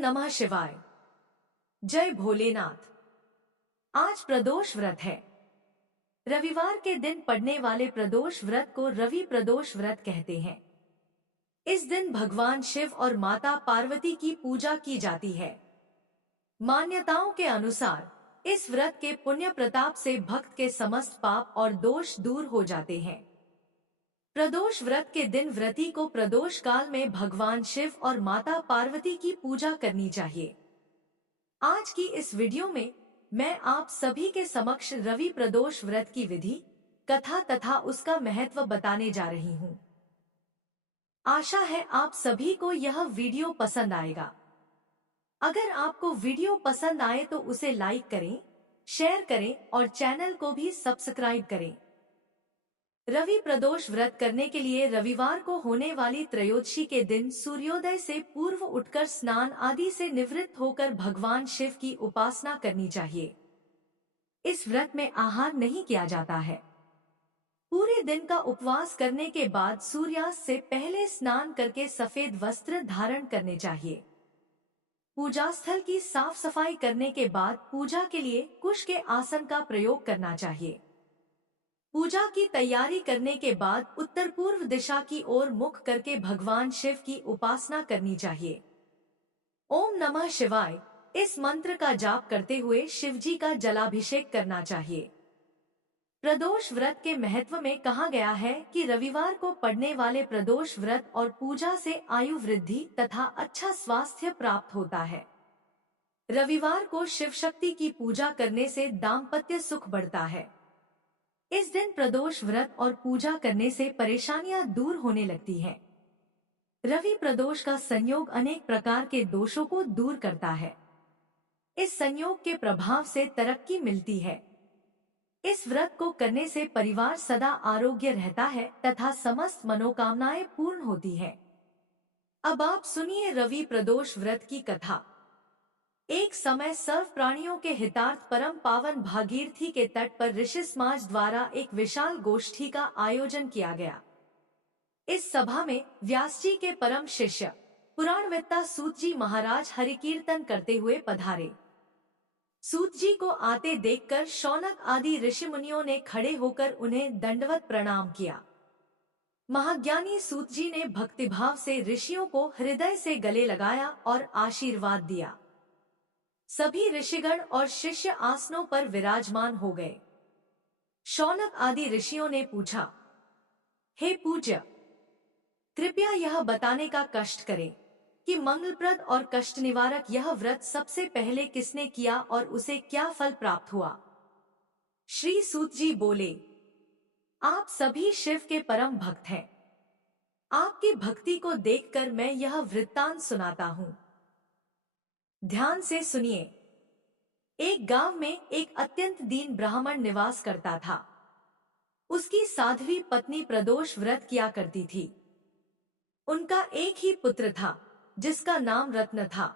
नमः शिवाय। जय भोलेनाथ। आज प्रदोष व्रत है। रविवार के दिन पड़ने वाले प्रदोष व्रत को रवि प्रदोष व्रत कहते हैं। इस दिन भगवान शिव और माता पार्वती की पूजा की जाती है। मान्यताओं के अनुसार इस व्रत के पुण्य प्रताप से भक्त के समस्त पाप और दोष दूर हो जाते हैं। प्रदोष व्रत के दिन व्रती को प्रदोष काल में भगवान शिव और माता पार्वती की पूजा करनी चाहिए। आज की इस वीडियो में मैं आप सभी के समक्ष रवि प्रदोष व्रत की विधि, कथा तथा उसका महत्व बताने जा रही हूँ। आशा है आप सभी को यह वीडियो पसंद आएगा। अगर आपको वीडियो पसंद आए तो उसे लाइक करें, शेयर करें और चैनल को भी सब्सक्राइब करें। रवि प्रदोष व्रत करने के लिए रविवार को होने वाली त्रयोदशी के दिन सूर्योदय से पूर्व उठकर स्नान आदि से निवृत्त होकर भगवान शिव की उपासना करनी चाहिए। इस व्रत में आहार नहीं किया जाता है। पूरे दिन का उपवास करने के बाद सूर्यास्त से पहले स्नान करके सफेद वस्त्र धारण करने चाहिए। पूजा स्थल की साफ सफाई करने के बाद पूजा के लिए कुश के आसन का प्रयोग करना चाहिए। पूजा की तैयारी करने के बाद उत्तर पूर्व दिशा की ओर मुख करके भगवान शिव की उपासना करनी चाहिए। ओम नमः शिवाय इस मंत्र का जाप करते हुए शिवजी का जलाभिषेक करना चाहिए। प्रदोष व्रत के महत्व में कहा गया है कि रविवार को पड़ने वाले प्रदोष व्रत और पूजा से आयु वृद्धि तथा अच्छा स्वास्थ्य प्राप्त होता है। रविवार को शिव शक्ति की पूजा करने से दाम्पत्य सुख बढ़ता है। इस दिन प्रदोष व्रत और पूजा करने से परेशानियां दूर होने लगती हैं। रवि प्रदोष का संयोग अनेक प्रकार के दोषों को दूर करता है। इस संयोग के प्रभाव से तरक्की मिलती है। इस व्रत को करने से परिवार सदा आरोग्य रहता है तथा समस्त मनोकामनाएं पूर्ण होती है। अब आप सुनिए रवि प्रदोष व्रत की कथा। एक समय सर्व प्राणियों के हितार्थ परम पावन भागीरथी के तट पर ऋषि समाज द्वारा एक विशाल गोष्ठी का आयोजन किया गया। इस सभा में व्यास जी के परम शिष्य पुराणवेत्ता सूत जी महाराज हरिकीर्तन करते हुए पधारे। सूत जी को आते देखकर शौनक आदि ऋषि मुनियों ने खड़े होकर उन्हें दंडवत प्रणाम किया। महाज्ञानी सूत जी ने भक्तिभाव से ऋषियों को हृदय से गले लगाया और आशीर्वाद दिया। सभी ऋषिगण और शिष्य आसनों पर विराजमान हो गए। शौनक आदि ऋषियों ने पूछा, हे पूज्य, कृपया यह बताने का कष्ट करें कि मंगलप्रद और कष्ट निवारक यह व्रत सबसे पहले किसने किया और उसे क्या फल प्राप्त हुआ। श्री सूत जी बोले, आप सभी शिव के परम भक्त हैं। आपकी भक्ति को देखकर मैं यह वृत्तांत सुनाता हूँ। ध्यान से सुनिए। एक गांव में एक अत्यंत दीन ब्राह्मण निवास करता था। उसकी साध्वी पत्नी प्रदोष व्रत किया करती थी। उनका एक ही पुत्र था जिसका नाम रत्न था।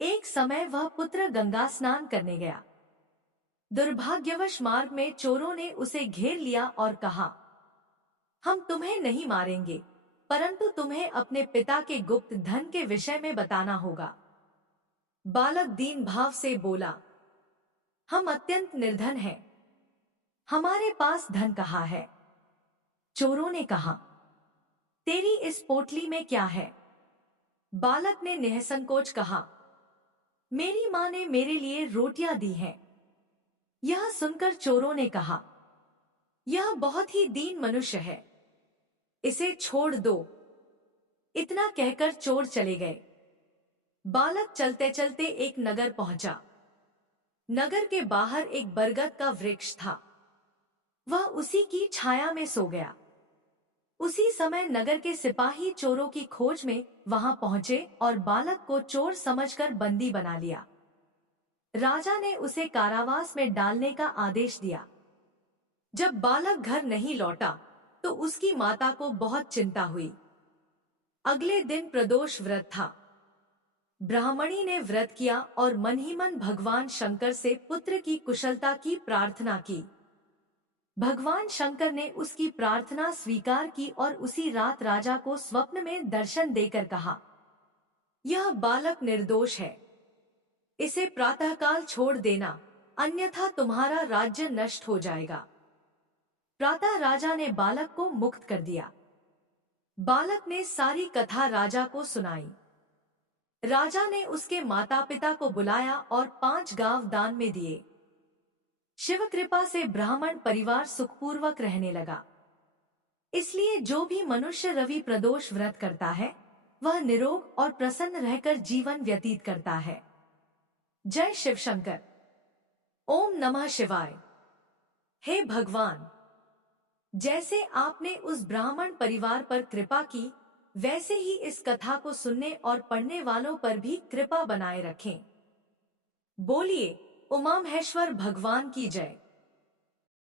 एक समय वह पुत्र गंगा स्नान करने गया। दुर्भाग्यवश मार्ग में चोरों ने उसे घेर लिया और कहा, हम तुम्हें नहीं मारेंगे, परंतु तुम्हें अपने पिता के गुप्त धन के विषय में बताना होगा। बालक दीन भाव से बोला, हम अत्यंत निर्धन हैं, हमारे पास धन कहाँ है। चोरों ने कहा, तेरी इस पोटली में क्या है। बालक ने निःसंकोच कहा, मेरी माँ ने मेरे लिए रोटियां दी हैं। यह सुनकर चोरों ने कहा, यह बहुत ही दीन मनुष्य है, इसे छोड़ दो। इतना कहकर चोर चले गए। बालक चलते चलते एक नगर पहुंचा। नगर के बाहर एक बरगद का वृक्ष था। वह उसी की छाया में सो गया। उसी समय नगर के सिपाही चोरों की खोज में वहां पहुंचे और बालक को चोर समझकर बंदी बना लिया। राजा ने उसे कारावास में डालने का आदेश दिया। जब बालक घर नहीं लौटा तो उसकी माता को बहुत चिंता हुई। अगले दिन प्रदोष व्रत था। ब्राह्मणी ने व्रत किया और मन ही मन भगवान शंकर से पुत्र की कुशलता की प्रार्थना की। भगवान शंकर ने उसकी प्रार्थना स्वीकार की और उसी रात राजा को स्वप्न में दर्शन देकर कहा, यह बालक निर्दोष है, इसे प्रातःकाल छोड़ देना, अन्यथा तुम्हारा राज्य नष्ट हो जाएगा। प्रातः राजा ने बालक को मुक्त कर दिया। बालक ने सारी कथा राजा को सुनाई। राजा ने उसके माता पिता को बुलाया और 5 गांव दान में दिए। शिव कृपा से ब्राह्मण परिवार सुखपूर्वक रहने लगा। इसलिए जो भी मनुष्य रवि प्रदोष व्रत करता है वह निरोग और प्रसन्न रहकर जीवन व्यतीत करता है। जय शिव शंकर। ओम नमः शिवाय। हे भगवान, जैसे आपने उस ब्राह्मण परिवार पर कृपा की, वैसे ही इस कथा को सुनने और पढ़ने वालों पर भी कृपा बनाए रखें। बोलिए उमा महेश्वर भगवान की जय।